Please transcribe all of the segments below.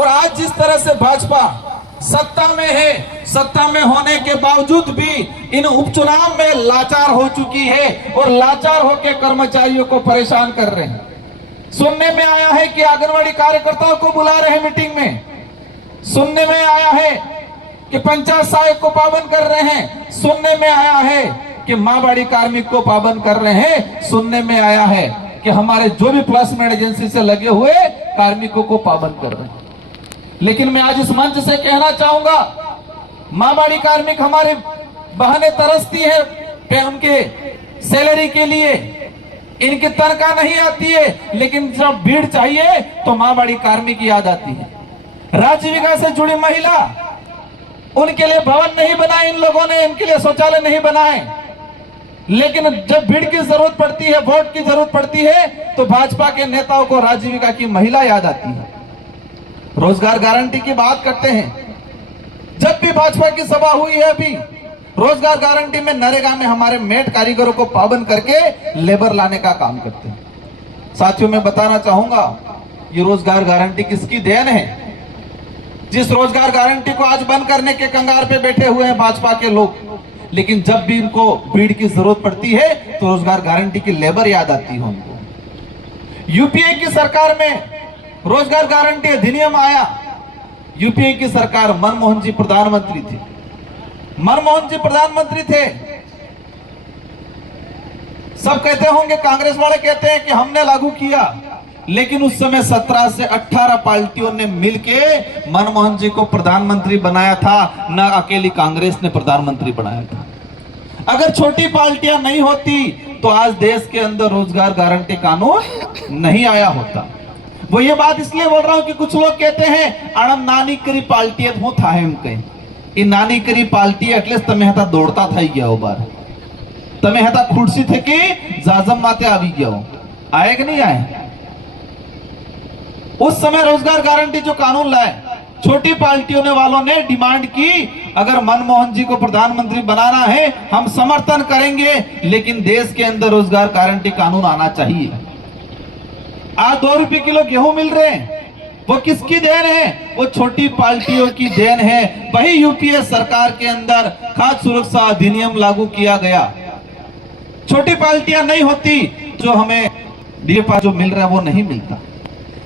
और आज जिस तरह से भाजपा सत्ता में है, सत्ता में होने के बावजूद भी इन उपचुनाव में लाचार हो चुकी है और लाचार होकर कर्मचारियों को परेशान कर रहे हैं। सुनने में आया है कि आंगनवाड़ी कार्यकर्ताओं को बुला रहे हैं मीटिंग में, सुनने में आया है कि पंचायत सहायक को पाबंद कर रहे हैं, सुनने में आया है कि माँबाड़ी कार्मिक को पाबंद कर रहे हैं, सुनने में आया है कि हमारे जो भी प्लेसमेंट एजेंसी से लगे हुए कार्मिकों को पाबंद कर रहे हैं। लेकिन मैं आज इस मंच से कहना चाहूंगा, माँबाड़ी कार्मिक हमारे बहनें तरसती है उनके सैलरी के लिए, इनकी तनख्वाह नहीं आती है, लेकिन जब भीड़ चाहिए तो माँबाड़ी कार्मिक याद आती है। राजीविका से जुड़ी महिला, उनके लिए भवन नहीं बनाए इन लोगों ने, इनके लिए शौचालय नहीं बनाए, लेकिन जब भीड़ की जरूरत पड़ती है, वोट की जरूरत पड़ती है, तो भाजपा के नेताओं को राजीविका की महिला याद आती है। रोजगार गारंटी की बात करते हैं, जब भी भाजपा की सभा हुई है अभी, रोजगार गारंटी में नरेगा में हमारे मेट कारीगरों को पाबंद करके लेबर लाने का काम करते हैं। साथियों, मैं बताना चाहूंगा, ये रोजगार गारंटी किसकी देन है? जिस रोजगार गारंटी को आज बंद करने के कंगार पे बैठे हुए हैं भाजपा के लोग, लेकिन जब भी इनको भीड़ की जरूरत पड़ती है तो रोजगार गारंटी की लेबर याद आती है उनको। यूपीए की सरकार में रोजगार गारंटी अधिनियम आया। यूपीए की सरकार, मनमोहन जी प्रधानमंत्री थे, मनमोहन जी प्रधानमंत्री थे। सब कहते होंगे, कांग्रेस वाले कहते हैं कि हमने लागू किया, लेकिन उस समय 17 से 18 पार्टियों ने मिलके मनमोहन जी को प्रधानमंत्री बनाया था, न अकेली कांग्रेस ने प्रधानमंत्री बनाया था। अगर छोटी पार्टियां नहीं होती तो आज देश के अंदर रोजगार गारंटी कानून नहीं आया होता। वो ये बात इसलिए बोल रहा हूं कि कुछ लोग कहते हैं आनंद नानी करी पार्टी हूं था एम कहीं, इन नानी करी पार्टी एटलीस्ट तमे हता दौड़ता થઈ ગયા બાર, તમે હતા ખુરશી થકી જાજમ માથે આવી ગયા हो, आए कि नहीं आए? उस समय रोजगार गारंटी जो कानून लाए, छोटी पार्टियों ने वालों ने डिमांड की, अगर मनमोहन जी को प्रधानमंत्री बनाना है हम समर्थन करेंगे, लेकिन देश के अंदर रोजगार गारंटी कानून आना चाहिए। आज 2 रुपए किलो गेहूं मिल रहे हैं, वो किसकी देन है? वो छोटी पार्टियों की देन है। वही यूपीए सरकार के अंदर खाद्य सुरक्षा अधिनियम लागू किया गया। छोटी पार्टियां नहीं होती जो हमें डीएपी जो मिल रहा है वो नहीं मिलता।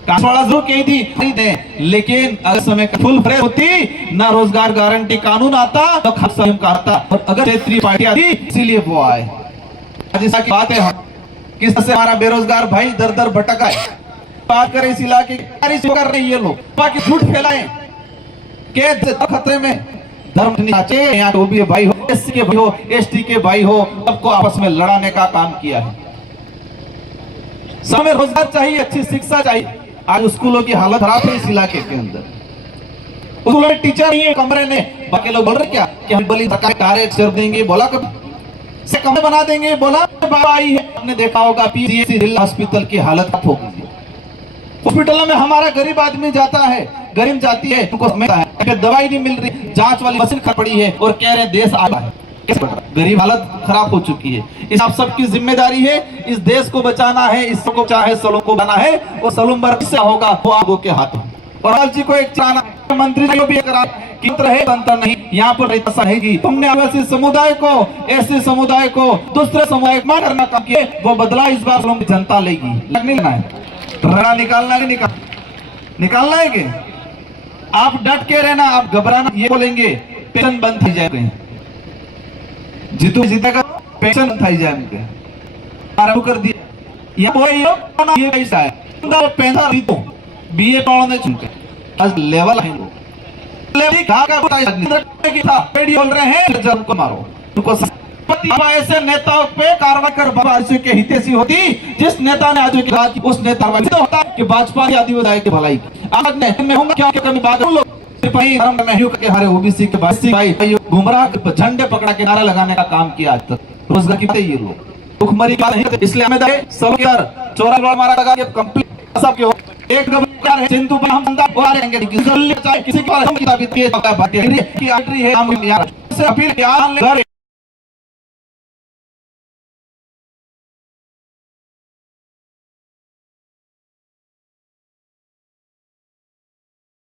कांसवाड़ा जरूर कही थी नहीं दे, लेकिन अगर समय फुल फ्रेश होती ना रोजगार गारंटी कानून आता तो खाद्य का आता, और अगर क्षेत्रीय पार्टी आती इसीलिए वो आए। जैसा की बात है, किस से हमारा बेरोजगार भाई दर दर भटका है, बात करें इस इलाके कर रहे ये लोग, बाकी झूठ फैलाए के खतरे में धर्म यहाँ तो भी भाई हो, एससी के भाई हो, एसटी के भाई हो, सबको आपस में लड़ाने का काम किया है। समय रोजगार चाहिए, अच्छी शिक्षा चाहिए। आज स्कूलों की हालत खराब है इस इलाके के अंदर, स्कूलों में टीचर नहीं है कमरे में। बाकी लोग बोल रहे क्या कि हम बड़ी सरकार शेर देंगे, बोला कभी से कमरे बना देंगे, बोला आई है। आपने देखा होगा पीसीएस जिला हॉस्पिटल की हालत खराब हो गई है। हॉस्पिटलों में हमारा गरीब आदमी जाता है, गरीब जाती है, उनको समझता है दवाई नहीं मिल रही, जांच वाली मशीन खराब पड़ी है और कह रहे देश आ रहा है। गरीब हालत खराब हो चुकी है। इस आप सबकी जिम्मेदारी है, इस देश को बचाना है, इसको चाहे सलों को बनाना है, वो सलूम्बर से होगा वो आगो के हाथ में। और लाल जी को एक चाहना मंत्री जी को भी करा किंतु है तंत्र नहीं, यहाँ पर रहता रहेगी। तुमने आदिवासी समुदाय को, ऐसे समुदाय को दूसरे समुदाय में करना काम किए, वो बदला इस बार जनता लेगी। लगना है, रड़ा निकालना है, निकालना है कि आप डट के रहना, आप घबराना। ये बोलेंगे पेंशन बंद थी जाए, जीतू जीतेगा पेंशन थी जाए, उनके कर दिया ये पैसा है पैसा जीतो बीए पढ़ने चुनके आज लेवल है बोल रहे हैं जब को मारो उनको। ऐसे नेताओं पे कार्रवाई कर वासियों के हितैषी होती, जिस नेता ने आज की बात उस नेता तो होता कि भाजपा की आदिवासी की भलाई। आज मैं हूं क्या कमी बात लोग के हमारे ओबीसी के भाई गुमराह झंडे पकड़ा के नारा लगाने का काम किया आज तक। रोजगार की ये लोग भुखमरी का नहीं, इसलिए हमें सब चोरा मारा लगा के कंप्लीट सब के हो एक है सिंधु पर हम बंदा बुला रहेंगे किसी को हम किताबी की आर्टरी है हम यार से अपील यार